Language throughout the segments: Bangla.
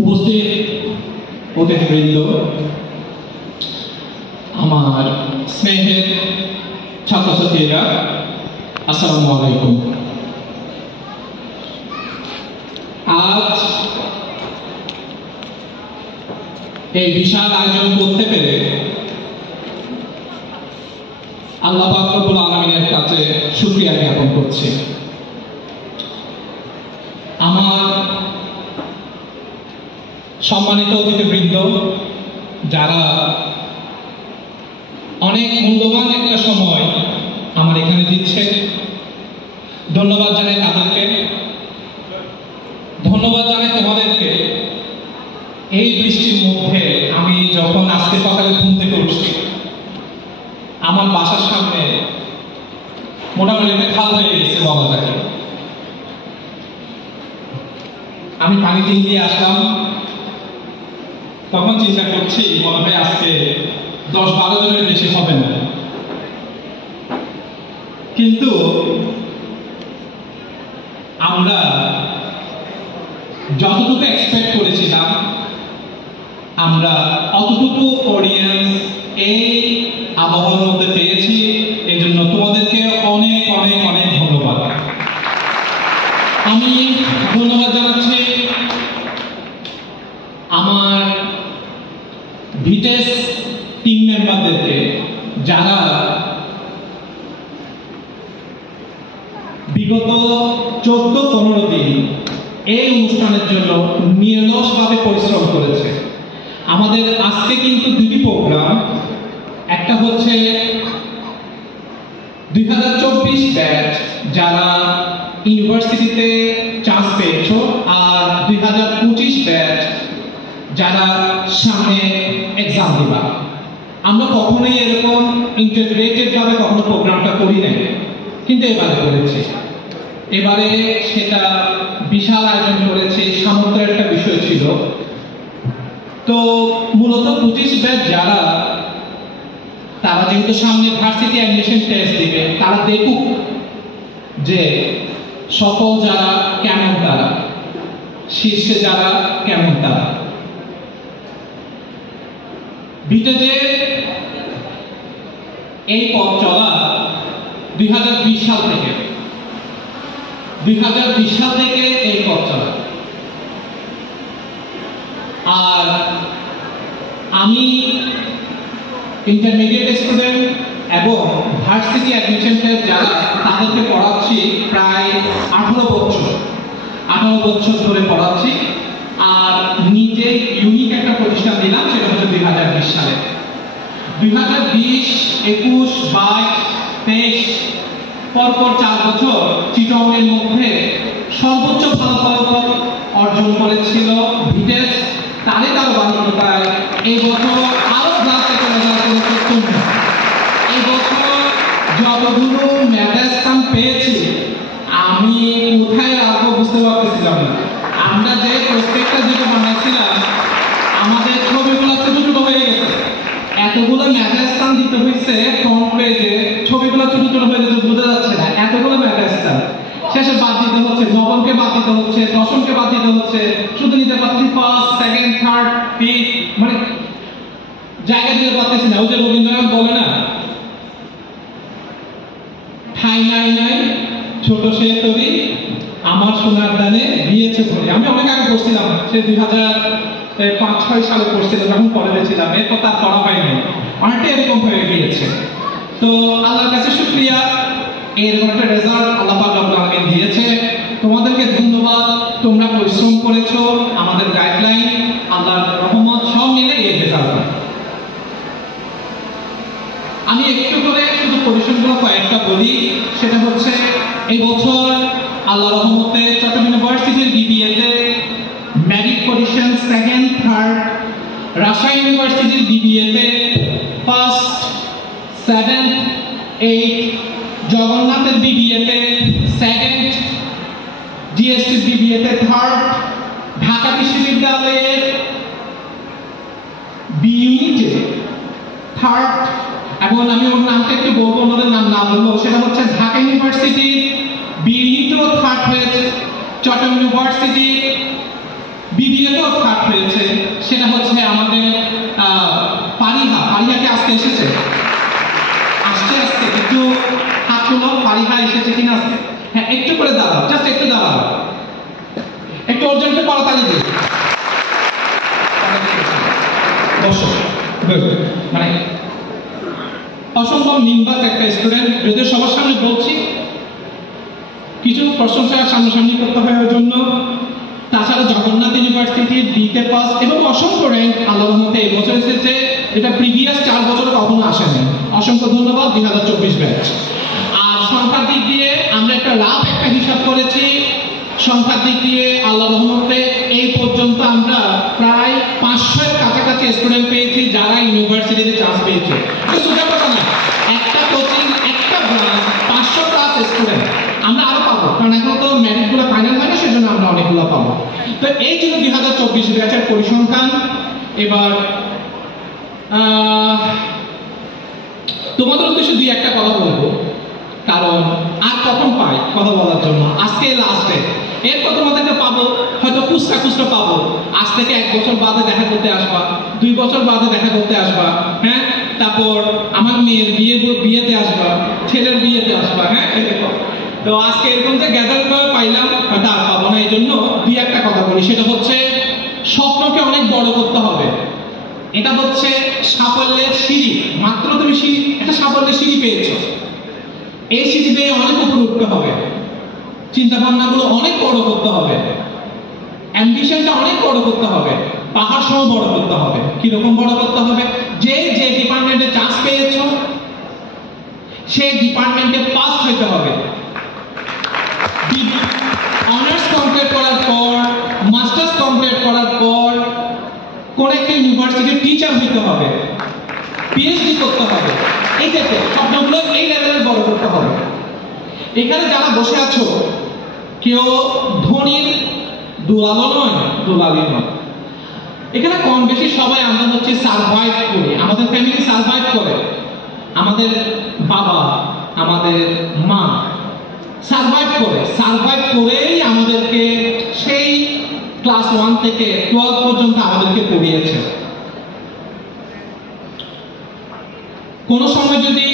উপস্থিত অতিথিবৃন্দ, আমার স্নেহের ছাত্রছাত্রীরা, আসসালামু আলাইকুম। আজ এই বিশাল আয়োজন করতে পেরে আল্লাহ পাক রব্বুল আলামিনের কাছে শুকরিয়া জ্ঞাপন করছি। আমার সম্মানিত অতিথিবৃন্দ, যারা অনেক মূল্যবান একটা সময় আমার এখানে দিচ্ছে, ধন্যবাদ জানাই তাদেরকে, ধন্যবাদ জানাই তোমাদেরকে। এই বৃষ্টির মধ্যে আমি যখন আজকে সকালে ঘুম থেকে উঠছি, আমার বাসার সামনে মোটামুটি খাল হয়ে গেছে বলা যায়। আমি পানি দিয়ে আসলাম, তখন চিন্তা করছি মনে হয় আজকে 10-12 জনের বেশি হবে না, কিন্তু আমরা যতটুকু এক্সপেক্ট করেছিলাম আমরা অতটুকু অডিয়েন্স এই আবহাওয়ার মধ্যে পেয়েছি। এই জন্য তোমাদেরকে অনেক অনেক অনেক ধন্যবাদ। আমি ধন্যবাদ জানাচ্ছি আমার ভিটেস টিম মেম্বারদেরকে, যারা বিগত 14-15 দিন এই অনুষ্ঠানের জন্য নিরলসভাবে পরিশ্রম করেছে। আমাদের আজকে কিন্তু দুটি প্রোগ্রাম, একটা হচ্ছে 2024 ব্যাচ যারা ইউনিভার্সিটিতে চান্স পেয়েছো, আর 2025 ব্যাচ যারা সামনে এক্সাম দিবা। আমরা কখনোই এরকম ইন্টিগ্রেটেড ভাবে কখনো প্রোগ্রামটা করি নাই, কিন্তু এবারে করেছি। এবারে সেটা বিশাল আয়োজন করেছে, সামর্থ্যের একটা বিষয় ছিল। তো মূলত 25 ব্যাচ যারা, তারা যেহেতু সামনে ভার্সিটি অ্যাডমিশন টেস্ট দিবে, তারা দেখুক যে সফল যারা কেমন, তারা শীর্ষে যারা কেমন। তারা ভিটেজে এই পথ চলা 2020 সাল থেকে, 2020 সাল থেকে এই পথ চলা। আর আমি ইন্টারমিডিয়েট স্টুডেন্ট এবং ভার্সিটি অ্যাডমিশন টেস্ট যারা, তাদেরকে পড়াচ্ছি প্রায় 18 বছর ধরে পড়াচ্ছি। আর নিজে ইউনিক একটা প্রতিষ্ঠান দিলাম, সেটা হচ্ছে 2020 সালে। 2020, 21, 22, 23 পরপর 4 বছর চিটংয়ের মধ্যে সর্বোচ্চ ফলাফল অর্জন করেছিল ভিটেজ। তার বাধ্যতায় এই বছর আরো ক্লাসে চলে যাওয়া সক্ষম। এই বছর যতগুলো মেডেল স্থান পেয়েছি, আমি কোথায় আগে বুঝতে পারতেছিলাম না। আমরা যে প্রত্যেকটা যেটা বানাচ্ছিলাম, আমাদের ছবিগুলো ছোট ছোট হয়ে গেছে। এতগুলো মেডেল স্থান দিতে হয়েছে ফ্রন্ট পেজে, ছবিগুলো ছোট ছোট হয়ে যেতে বোঝা যাচ্ছে না। এতগুলো মেডেল স্থান শেষে বাদ দিতে হচ্ছে, নবমকে বাদ দিতে হচ্ছে, দশমকে বাদ দিতে হচ্ছে, শুধু নিতে পারছি ফার্স্ট, সেকেন্ড, থার্ড, ফিফথ, মানে জায়গা দিতে পারতেছি না। ওই যে রবীন্দ্রনাথ বলে না, ঠাই নাই নাই ছোট সে তরি, আমার সোনার দানে দিয়েছে ভরে। আমি অনেক আগে পড়ছিলাম, সে 2005-6 সালে পড়ছিলাম, যখন কলেজে ছিলাম। এরপর তার পড়া হয়নি, অনেকটা এরকম হয়ে গিয়েছে। তো আল্লাহর কাছে শুকরিয়া, এরকম একটা রেজাল্ট আল্লাহ পাক রব্বুল আলামিন দিয়েছে। তোমাদেরকে ধন্যবাদ, তোমরা পরিশ্রম করেছো, আমাদের গাইডলাইন, আল্লাহর রহমত সব মিলে এই রেজাল্ট। আমি একটু করে শুধু পরিশ্রমগুলো কয়েকটা বলি। সেটা হচ্ছে এই বছর আল্লাহর রহমতে চট্টগ্রাম ইউনিভার্সিটির বিবিএতে merit position 2nd, 3rd, Rajshahi ইউনিভার্সিটির বিবিএতে 1st, 7th, 8th, জগন্নাথের বিবিএতে 2nd, জিএসটি বিবিএতে 3rd, ঢাকা বিশ্ববিদ্যালয়ের বি ইউনিটে 3rd, এবং আমি ওর নামটা একটু বলবো, ওনাদের নাম না বলবো। সেটা হচ্ছে ঢাকা ইউনিভার্সিটির বি ইউনিটও 3rd হয়েছে, চট্টগ্রাম ইউনিভার্সিটি বিবিএতেও থার্ড পেয়েছে, সেটা হচ্ছে আমাদের ফারিহাকে আজকে এসেছে, আসছে একটু হাত তুলো, ফারিহা এসেছে কিনা আজকে? হ্যাঁ, একটু করে দাঁড়াও, জাস্ট একটু দাঁড়াও, একটু অর্জনকে করতালি দিই। মানে অসম্ভব নিম্বাক একটা স্টুডেন্ট, যদিও সবার সামনে বলছি, কিছু প্রশংসা সামনাসামনি করতে হয় ওর জন্য। তাছাড়া জগন্নাথ ইউনিভার্সিটির বিতে পাস এবং অসংখ্য র্যাঙ্ক আল্লাহর রহমতে এই বছর এসেছে, এটা প্রিভিয়াস 4 বছরে কখনো আসেনি। অসংখ্য ধন্যবাদ 2024 ব্যাচ। আর সংখ্যার দিক দিয়ে আমরা একটা হিসাব করেছি। সংখ্যার দিক দিয়ে আল্লাহর রহমতে এই পর্যন্ত আমরা প্রায় 500 এর কাছাকাছি স্টুডেন্ট পেয়েছি যারা ইউনিভার্সিটিতে চান্স পেয়েছে। সোজা কথা না, একটা কোচিং, একটা ব্রাঞ্চ, 500 প্লাস স্টুডেন্ট। আমরা আরো পাবো, কারণ এখন তো মেরিট গুলো ফাইনাল হয় না, সেজন্য আমরা অনেকগুলো পাবো। তো এই ছিল 2024 ব্যাচের পরিসংখ্যান। এবার তোমাদের উদ্দেশ্যে দুই একটা কথা বলবো, কারণ আর কখন পাই কথা বলার জন্য, আজকে লাস্টে। এরপর তোমাদেরকে পাবো হয়তো খুচরা পাবো, আজ থেকে 1 বছর বাদে দেখা করতে আসবা, 2 বছর বাদে দেখা করতে আসবা, হ্যাঁ, তারপর আমার মেয়ের বিয়েতে আসবা, ছেলের বিয়েতে আসবা, হ্যাঁ, এরকম। তো আজকে এরকম যে গ্যাদার করে পাইলাম, হয়তো আর পাবো না। এই জন্য দুই একটা কথা বলি, সেটা হচ্ছে স্বপ্নকে অনেক বড় করতে হবে। এটা হচ্ছে সাফল্যের সিঁড়ি। মাত্র তুমি একটা সাফল্যের সিঁড়ি পেয়েছো, এই সিঁড়ি পেয়ে অনেক উপরে উঠতে হবে, চিন্তা ভাবনাগুলো অনেক বড় করতে হবে, অ্যাম্বিশনটা অনেক বড় করতে হবে, পাহাড় সহ বড় করতে হবে। কিরকম বড় করতে হবে? যে ডিপার্টমেন্টে চান্স পেয়েছো সেই ডিপার্টমেন্টে পাস হতে হবে। অনার্স কমপ্লিট করার পর, মাস্টার্স কমপ্লিট করার পর কোন একটা ইউনিভার্সিটির টিচার হতে হবে, পিএইচডি করতে হবে। এই ক্ষেত্রে স্বপ্নগুলো এই লেভেলের বড় করতে হবে। এখানে যারা বসে আছো, কেউ ধনীর দুলালো নয়, দুলালি নয়। এখানে কম বেশি সবাই আমরা হচ্ছে সার্ভাইভ করি, আমাদের ফ্যামিলি সার্ভাইভ করে, আমাদের বাবা, আমাদের মা সার্ভাইভ করেই আমাদেরকে সেই ক্লাস 1 থেকে 12 পর্যন্ত আমাদেরকে পড়িয়েছে। কোনো সময় যদি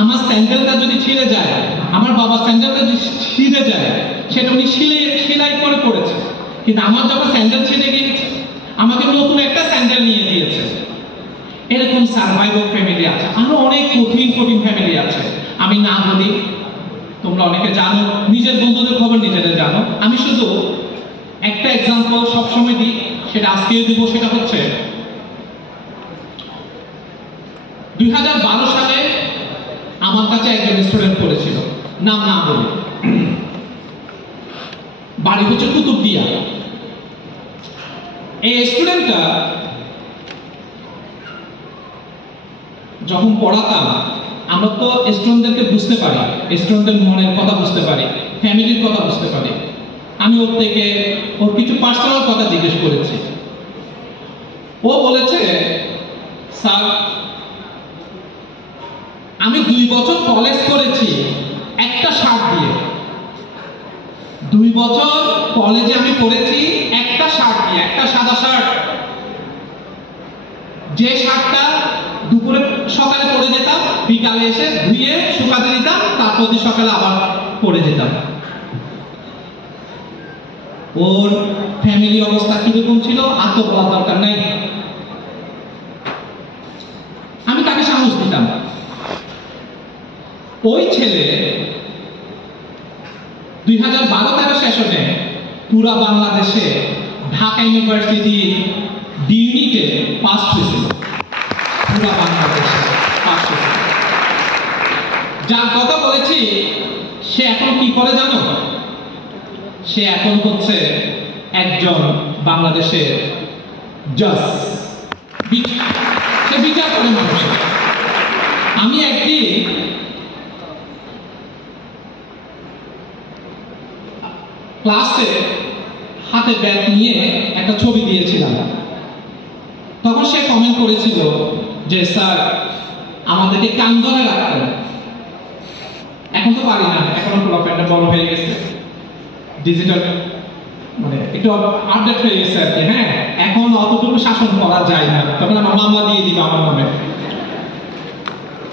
আমার স্যান্ডেলটা যদি ছিঁড়ে যায়, আমার বাবার স্যান্ডেলটা যদি ছিঁড়ে যায়, সেটা উনি সেলাই করে পড়েছে, কিন্তু আমার যখন স্যান্ডেল ছিঁড়ে গিয়েছে আমাকে নতুন একটা স্যান্ডেল নিয়ে দিয়েছে। এরকম সার্ভাইভাল ফ্যামিলি আছে, আরো অনেক কঠিন ফ্যামিলি আছে। আমি না বলি, তোমরা অনেকে জানো, নিজের বন্ধুদের খবর নিজেদের জানো। আমি শুধু একটা এক্সাম্পল সবসময় দিই, সেটা আজকেও দিব। সেটা হচ্ছে 2012 সালে আমার কাছে একজন স্টুডেন্ট পড়েছিল, নাম না বলি, বাড়ি হচ্ছে কুতুবদিয়া। এই স্টুডেন্টটা যখন পড়াতাম, আমরা তো স্টুডেন্টদেরকে বুঝতে পারি, স্টুডেন্টদের মনের কথা বুঝতে পারি, ফ্যামিলির কথা বুঝতে পারি। আমি ওর থেকে ওর কিছু পার্সোনাল কথা জিজ্ঞেস করেছি। ও বলেছে, স্যার আমি 2 বছর কলেজ করেছি একটা শার্ট দিয়ে, 2 বছর কলেজে আমি পড়েছি একটা শার্ট দিয়ে, একটা সাদা শার্ট, যে শার্টটা দুপুরে সকালে পরে যেতাম, বিকালে এসে ধুয়ে শুকাতে দিতাম, তারপর সকালে আবার পরে যেতাম। ওর ফ্যামিলি অবস্থা কিরকম ছিল আর তো বলার দরকার নাই। আমি তাকে সাহস দিতাম। ওই ছেলে 2012-13 সেশনে পুরা বাংলাদেশে ঢাকা ইউনিভার্সিটি ডি ইউনিটে পাস হয়েছিল, পুরা বাংলাদেশে পাস হয়েছিল। যার কথা বলেছি সে এখন কি করে জানো? সে এখন হচ্ছে একজন বাংলাদেশের জাজ, সে বিচার করে মানুষের। আমি একদিন ক্লাসে হাতে ব্যাগ নিয়ে একটা ছবি দিয়েছিলাম, তখন সে কমেন্ট করেছিল যে স্যার আমাদেরকে কান ধরে রাখতেন। এখন তো পারি না, এখন প্রোফাইলটা বড় হয়ে গেছে, ডিজিটাল মানে একটু আপডেট হয়ে গেছে আর কি। হ্যাঁ, এখন অতটুকু শাসন করা যায় না, তখন আমার মামলা দিয়ে দিবে আমার নামে।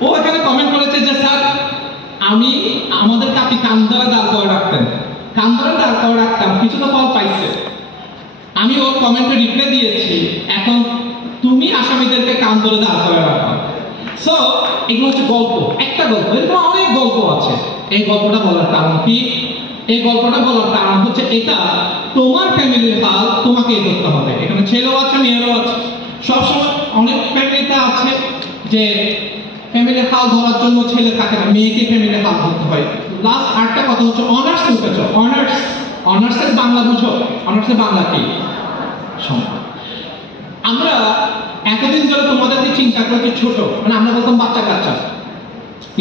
ও এখানে কমেন্ট করেছে যে স্যার আমি আমাদেরকে আপনি কান ধরে দাঁড় করে রাখতেন, কান ধরে দাঁড় করে রাখতাম, কিছু তো ফল পাইছে। আমি ওর কমেন্টে রিপ্লাই দিয়েছি, এখন তুমি আসামিদেরকে কান ধরে দাঁড় করে রাখো। সো এগুলো হচ্ছে গল্প, একটা গল্প, এরকম অনেক গল্প আছে। এই গল্পটা বলার কারণ কি? এই গল্পটা বলার কারণ হচ্ছে এটা তোমার ফ্যামিলির হাল তোমাকেই ধরতে হবে। এখানে ছেলেও আছে, মেয়েরও আছে। সবসময় অনেক ফ্যামিলিতে আছে যে ফ্যামিলির হাল ধরার জন্য ছেলে থাকে না, মেয়েকে ফ্যামিলির হাল ধরতে হয়। লাস্ট আরেকটা কথা হচ্ছে অনার্স উঠেছ, অনার্সের বাংলা বুঝো, অনার্সের বাংলা কি? সম্মান। আমরা এতদিন ধরে তোমাদেরকে চিন্তা করেছি ছোট, মানে আমরা বলতাম বাচ্চা কাচ্চা,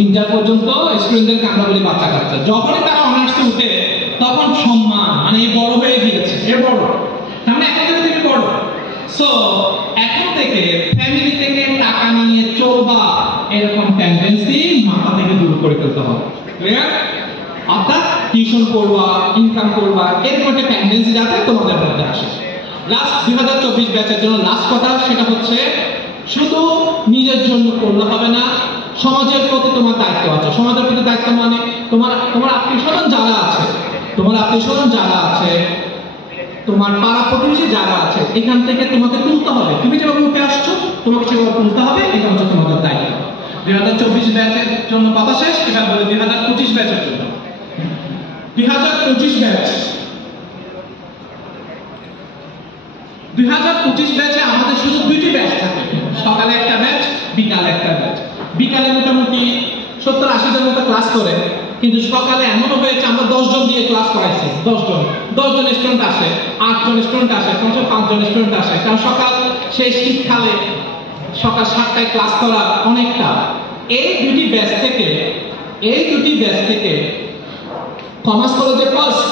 ইন্টার পর্যন্ত স্টুডেন্টদেরকে আমরা বলি বাচ্চা কাচ্চা। যখনই তারা অনার্সে উঠে তখন সম্মান, মানে বড় হয়ে গিয়েছে, এর বড়, তার মানে এখন থেকে বড়। সো এখন থেকে ফ্যামিলি থেকে টাকা নিয়ে চলবা এরকম টেন্ডেন্সি মাথা থেকে দূর করে ফেলতে হবে। ক্লিয়ার? অর্থাৎ টিউশন করবা, ইনকাম করবা, এরকম একটা টেন্ডেন্সি যাতে তোমাদের মধ্যে আসে। লাস্ট 2024 ব্যাচের জন্য লাস্ট কথা, সেটা হচ্ছে শুধু নিজের জন্য করলে হবে না, সমাজের প্রতি তোমার দায়িত্ব আছে। সমাজের প্রতি দায়িত্ব মানে তোমার আত্মীয় স্বজন যারা আছে, তোমার আত্মীয় স্বজন যারা আছে, তোমার পাড়া প্রতিবেশী যারা আছে, এখান থেকে তোমাকে তুলতে হবে। তুমি যেভাবে উঠে আসছো তোমাকে সেভাবে তুলতে হবে, এটা হচ্ছে তোমাদের দায়িত্ব। 2024 ব্যাচের জন্য কথা শেষ। এবার বলি 2025 ব্যাচের জন্য। 2025 ব্যাচ, 2025 ব্যাচে আমাদের শুধু দুইটি ব্যাচ থাকে, সকালে একটা ব্যাচ, বিকালে একটা ব্যাচ। বিকালে মোটামুটি 70-80 জন মতো ক্লাস করে, কিন্তু সকালে এমনও হয়েছে আমরা 10 জন দিয়ে ক্লাস করাইছি। 10 জন স্টুডেন্ট আসে, 8 জন স্টুডেন্ট আসে, 5 জন স্টুডেন্ট আসে। কারণ সকাল সেই শীতকালে সকাল 7টায় ক্লাস করা অনেকটা। এই দুটি ব্যাচ থেকে কমার্স কলেজে ফার্স্ট,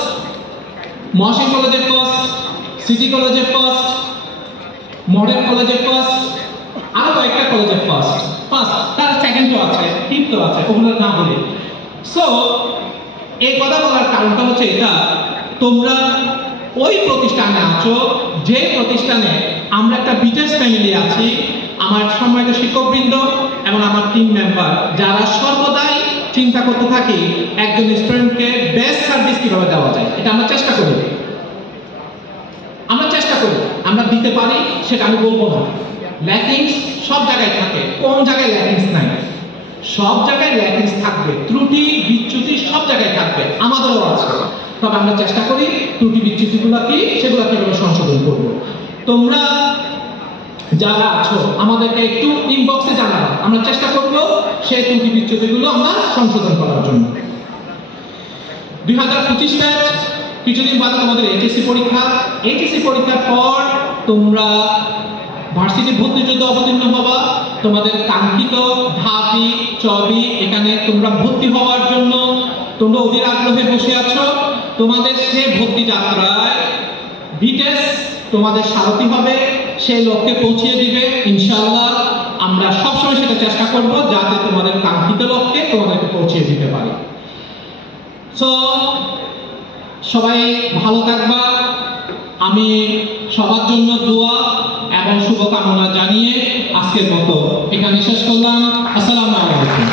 মহাশয় কলেজে ফার্স্ট, সিটি কলেজে ফার্স্ট, মডেল কলেজে ফার্স্ট, আরো কয়েকটা কলেজে ফার্স্ট, তার সেকেন্ডও আছে, ফিফথও আছে, ওগুলো না বলি। সো এই কথা বলার কারণটা হচ্ছে এটা, তোমরা ওই প্রতিষ্ঠানে আছো যে প্রতিষ্ঠানে আমরা একটা বিটেস ফ্যামিলি আছি, আমার সম্মানিত শিক্ষকবৃন্দ এবং আমার টিম মেম্বার, যারা সর্বদাই চিন্তা করতে থাকি একজন স্টুডেন্টকে বেস্ট সার্ভিস কিভাবে দেওয়া যায়। এটা আমরা চেষ্টা করি, আমরা দিতে পারি, সেটা আমি বলবো না। ল্যাকিংস সব জায়গায় থাকে, কোন জায়গায় ল্যাকিংস নাই? সব জায়গায় ল্যাকিংস থাকবে, ত্রুটি বিচ্যুতি সব জায়গায় থাকবে, আমাদেরও আছে। তবে আমরা চেষ্টা করি ত্রুটি বিচ্যুতিগুলো কি সেগুলো কিভাবে সংশোধন করব। তোমরা যারা আছো আমাদেরকে একটু ইনবক্সে জানাবা, আমরা চেষ্টা করব সেই ত্রুটি বিচ্যুতিগুলো আমরা সংশোধন করার জন্য। 2025 ব্যাচ, কিছুদিন বাদে তোমাদের এইচএসসি পরীক্ষা। এইচএসসি পরীক্ষার পর তোমরা ভার্সিটি ভর্তির জন্য অবতীর্ণ হবা। তোমাদের কাঙ্ক্ষিত ঢাবি চবি, এখানে তোমরা ভর্তি হওয়ার জন্য তোমরা অধীর আগ্রহে বসে আছো। তোমাদের সে ভর্তি যাত্রায় বিটেস তোমাদের সারথি হবে, সেই লক্ষ্যে পৌঁছিয়ে দিবে ইনশাআল্লাহ। আমরা সবসময় সেটা চেষ্টা করব যাতে তোমাদের কাঙ্ক্ষিত লক্ষ্যে তোমাদেরকে পৌঁছিয়ে দিতে পারি। সো সবাই ভালো থাকবা। আমি সবার জন্য দোয়া এবং শুভকামনা জানিয়ে আজকের মতো এখানে শেষ করলাম। আসসালামু আলাইকুম।